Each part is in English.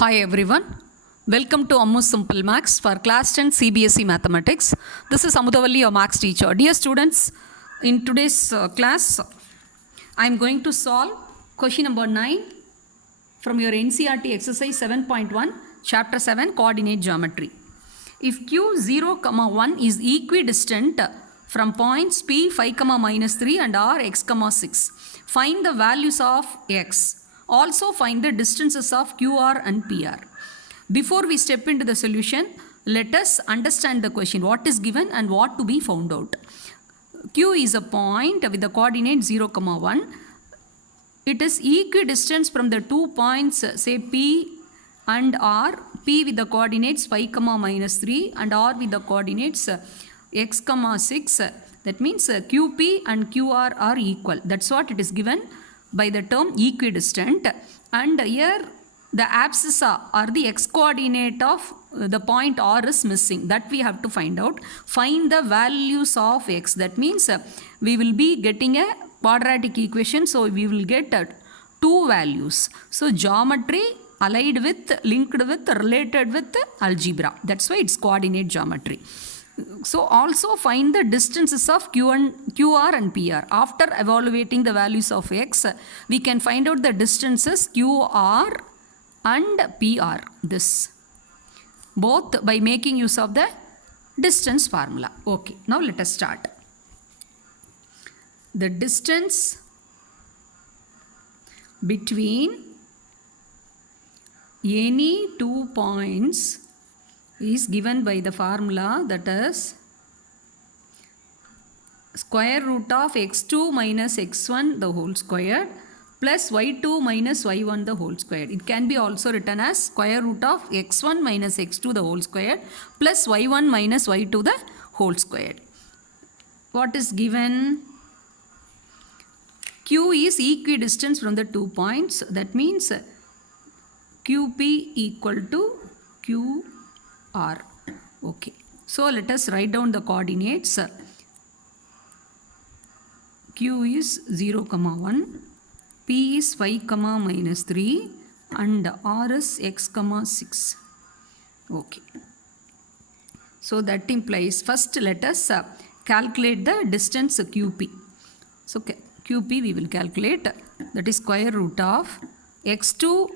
Hi everyone, welcome to Ammu Simple Maths for class 10 CBSE Mathematics. This is Amudavalli, your Maths teacher. Dear students, in today's class, I am going to solve question number 9 from your NCERT exercise 7.1, chapter 7, coordinate geometry. If Q0, 1 is equidistant from points P 5, -3 and R x, 6, find the values of x. Also find the distances of QR and PR. Before we step into the solution, let us understand the question, what is given and what to be found out. Q is a point with the coordinate 0, 1. It is equidistant from the 2 points, say P and R. P with the coordinates 5, -3 and R with the coordinates x, 6. That means QP and QR are equal. That's what it is given by the term equidistant, and here the abscissa or the x coordinate of the point R is missing. That we have to find out. Find the values of x. That means we will be getting a quadratic equation, so we will get two values. So geometry allied with, linked with, related with algebra. That's why it's coordinate geometry. So also find the distances of QR and PR. After evaluating the values of x, we can find out the distances QR and PR. This both by making use of the distance formula. Okay, now let us start. The distance between any two points is given by the formula, that is square root of x2 minus x1 the whole square plus y2 minus y1 the whole square. It can be also written as square root of x1 minus x2 the whole square plus y1 minus y2 the whole square. What is given? Q is equidistant from the 2 points. That means QP equal to QR. Okay, so let us write down the coordinates. Q is 0, 1, P is 5, -3 and R is x, 6. Okay, so that implies first let us calculate the distance QP. So QP we will calculate, that is square root of x2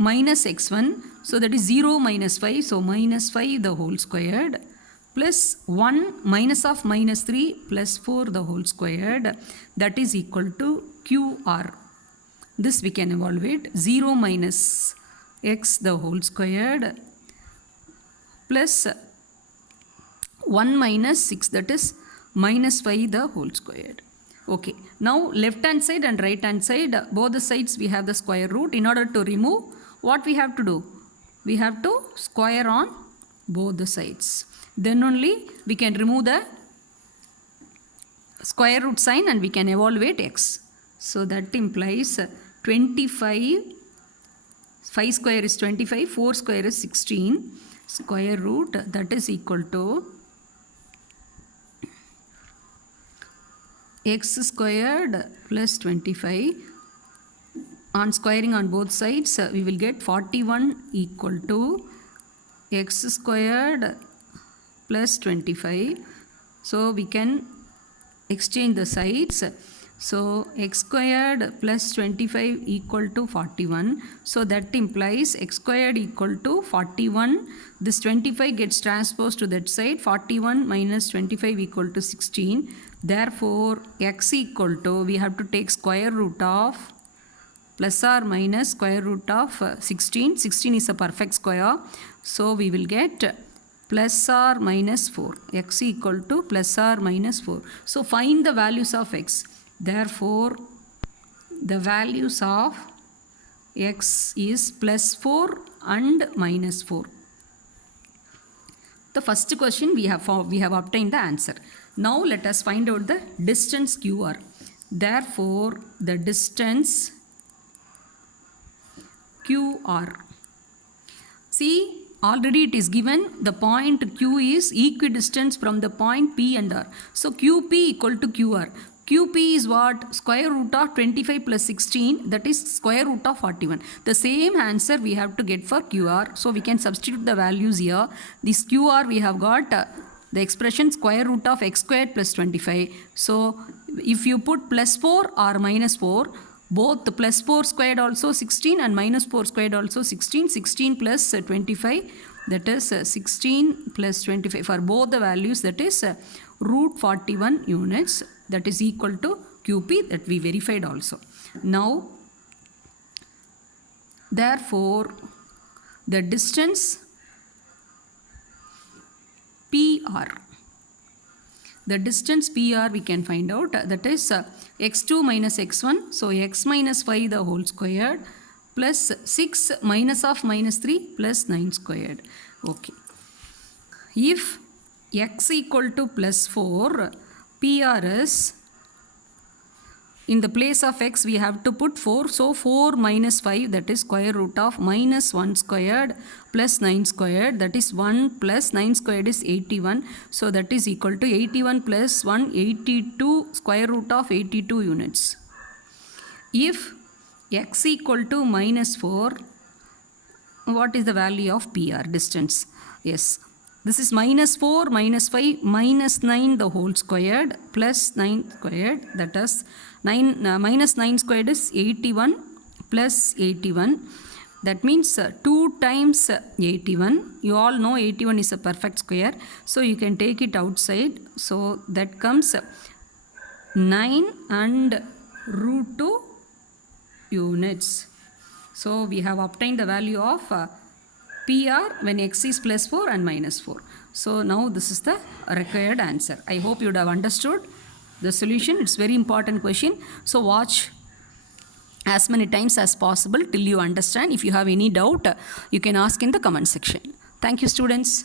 minus x1, so that is 0 minus 5, so minus 5 the whole squared plus 1 minus of -3 plus 4 the whole squared, that is equal to QR. This we can evaluate, 0 minus x the whole squared plus 1 minus 6, that is minus 5 the whole squared. Okay, now left hand side and right hand side, both the sides we have the square root. In order to remove, what we have to do? We have to square on both the sides. Then only we can remove the square root sign and we can evaluate x. So that implies 25, 5 square is 25, 4 square is 16, square root, that is equal to x squared plus 25. On squaring on both sides, we will get 41 equal to x squared plus 25. So we can exchange the sides. So x squared plus 25 equal to 41. So that implies x squared equal to 41. This 25 gets transposed to that side. 41 minus 25 equal to 16. Therefore, x equal to, we have to take square root of plus or minus square root of 16. 16 is a perfect square. So we will get plus or minus 4. X equal to plus or minus 4. So find the values of x. Therefore, the values of x is plus 4 and minus 4. The first question we have obtained the answer. Now let us find out the distance QR. Therefore, the distance QR. See, already it is given the point Q is equidistant from the point P and R. So QP equal to QR. QP is what? Square root of 25 plus 16, that is square root of 41. The same answer we have to get for QR. So we can substitute the values here. This QR we have got the expression square root of x squared plus 25. So if you put plus 4 or minus 4, both the plus 4 squared also 16 and minus 4 squared also 16. 16 plus 25, that is 16 plus 25. For both the values, that is root 41 units, that is equal to QP, that we verified also. Now, therefore, the distance PR. The distance PR we can find out, that is x2 minus x1, so x minus 5 the whole squared plus 6 minus of minus 3 plus 9 squared. Okay. If x equal to plus 4, PR is, in the place of x we have to put 4, so 4 minus 5, that is square root of minus 1 squared plus 9 squared, that is 1 plus 9 squared is 81, so that is equal to 81 plus 1, 82, square root of 82 units. If x equal to minus 4, what is the value of PR, distance? Yes, this is minus 4, minus 5, minus 9 the whole squared plus 9 squared, that is minus 9 squared is 81 plus 81. That means 2 times 81. You all know 81 is a perfect square. So you can take it outside. So that comes 9 and root 2 units. So we have obtained the value of PR when x is plus 4 and minus 4. So now this is the required answer. I hope you would have understood the solution. It's very important question. So watch as many times as possible till you understand. If you have any doubt, you can ask in the comment section. Thank you, students.